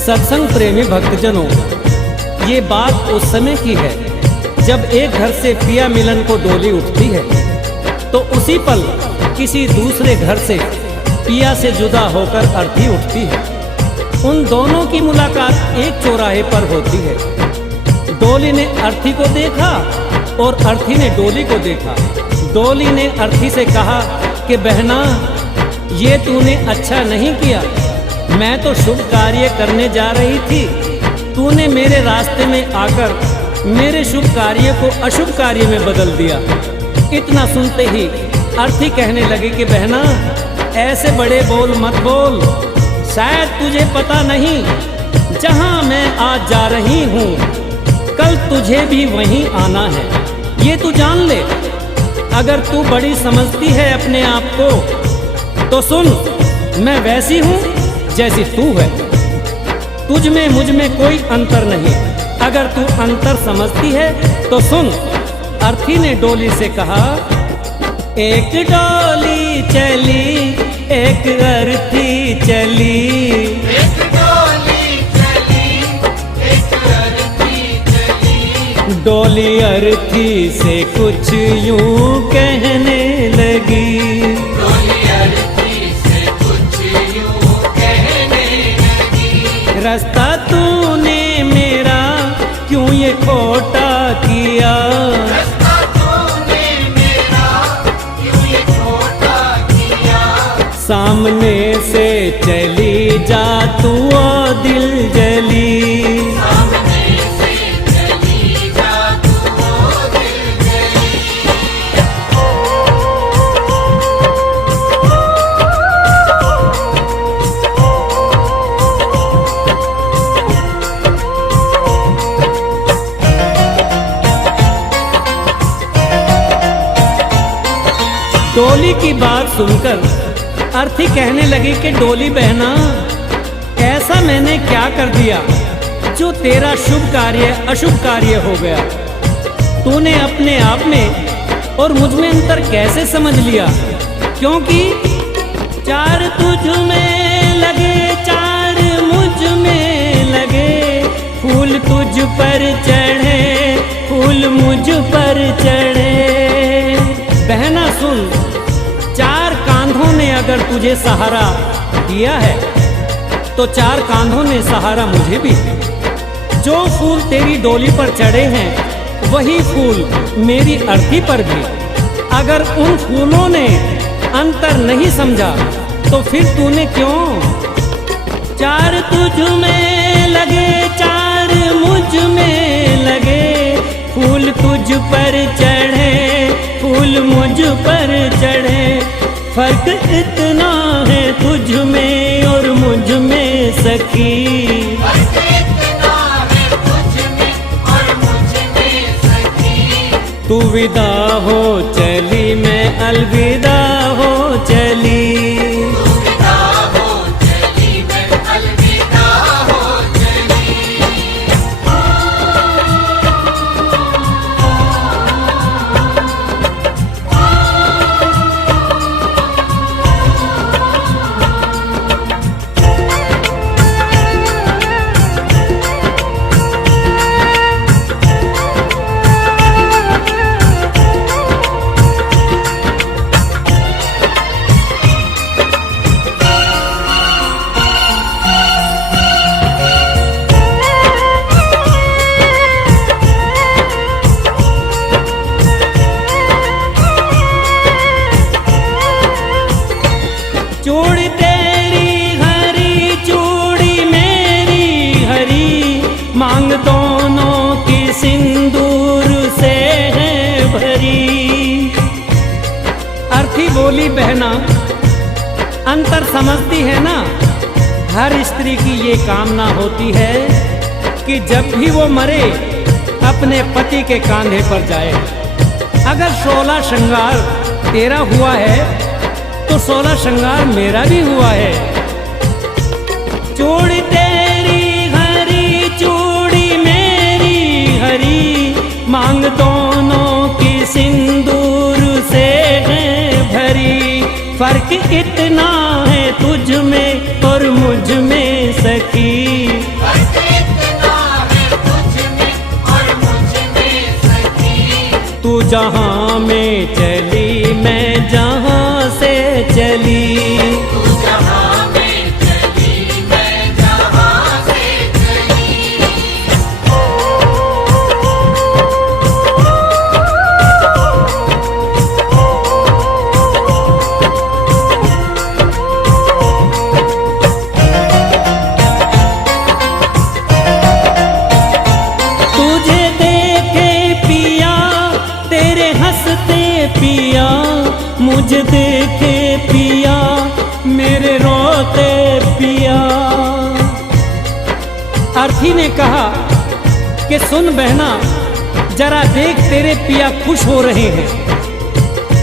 सत्संग प्रेमी भक्तजनों, ये बात उस समय की है जब एक घर से पिया मिलन को डोली उठती है तो उसी पल किसी दूसरे घर से पिया से जुदा होकर अर्थी उठती है। उन दोनों की मुलाकात एक चौराहे पर होती है। डोली ने अर्थी को देखा और अर्थी ने डोली को देखा। डोली ने अर्थी से कहा कि बहना, ये तूने अच्छा नहीं किया। मैं तो शुभ कार्य करने जा रही थी, तूने मेरे रास्ते में आकर मेरे शुभ कार्य को अशुभ कार्य में बदल दिया। इतना सुनते ही अर्थी कहने लगी कि बहना, ऐसे बड़े बोल मत बोल। शायद तुझे पता नहीं, जहाँ मैं आज जा रही हूँ कल तुझे भी वहीं आना है, ये तू जान ले। अगर तू बड़ी समझती है अपने आप को तो सुन, मैं वैसी हूँ जैसी तू है। तुझ में मुझ में कोई अंतर नहीं। अगर तू अंतर समझती है तो सुन। अर्थी ने डोली से कहा, एक डोली चली एक अर्थी चली, एक डोली चली एक अर्थी चली। डोली अर्थी से कुछ यूं कहने लगी, डोली अर्थी से कुछ यूं कहने लगी। रास्ता तूने मेरा क्यों ये खोटा किया, रास्ता तूने मेरा क्यों ये खोटा किया। सामने से चली जा तू ओ दिल जली, सामने से चली जा तू ओ दिल जली। डोली की बात सुनकर अर्थी कहने लगी कि डोली बहना, ऐसा मैंने क्या कर दिया जो तेरा शुभ कार्य अशुभ कार्य हो गया। तूने अपने आप में और मुझ में अंतर कैसे समझ लिया, क्योंकि चार तुझ में लगे चार मुझ में लगे, फूल तुझ पर चढ़े फूल मुझ पर चढ़े। बहना सुन, चार कांधों ने अगर तुझे सहारा दिया है तो चार कांधों ने सहारा मुझे भी। जो फूल तेरी डोली पर चढ़े हैं वही फूल मेरी अर्थी पर भी। अगर उन फूलों ने अंतर नहीं समझा तो फिर तूने क्यों। चार तुझ में लगे चार मुझ में लगे, फूल तुझ पर चढ़े फूल मुझ पर चढ़े। फर्क इतना है तुझ में और मुझ में सखी, फर्क इतना है तुझ में और मुझ में सखी। तू विदा हो चली मैं अलविदा हो चली, तू विदा हो चली मैं अलविदा हो चली। चूड़ी तेरी हरी चूड़ी मेरी हरी, मांग दोनों की सिंदूर से है भरी। अर्थी बोली बहना, अंतर समझती है ना, हर स्त्री की ये कामना होती है कि जब भी वो मरे अपने पति के कांधे पर जाए। अगर 16 श्रृंगार तेरा हुआ है तो 16 श्रृंगार मेरा भी हुआ है। चूड़ी तेरी हरी चूड़ी मेरी हरी, मांग दोनों की सिंदूर से है भरी। फर्क इतना है तुझ में और मुझ में सखी, साथी ने कहा कि सुन बहना, जरा देख तेरे पिया खुश हो रहे हैं,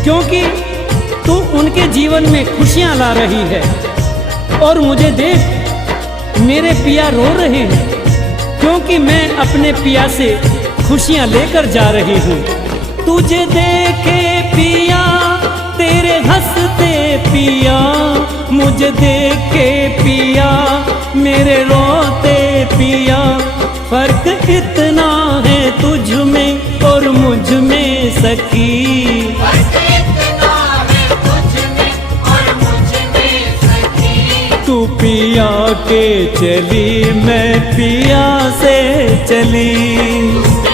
क्योंकि तू उनके जीवन में खुशियां ला रही है। और मुझे देख, मेरे पिया रो रहे हैं, क्योंकि मैं अपने पिया से खुशियां लेकर जा रही हूँ। तुझे देखे पिया तेरे हंसते पिया, मुझे देखे पिया मेरे रोते पिया। फर्क इतना है तुझ में और मुझ में सखी, फर्क इतना है तुझ में और मुझ में सखी। तू पिया के चली, मैं पिया से चली।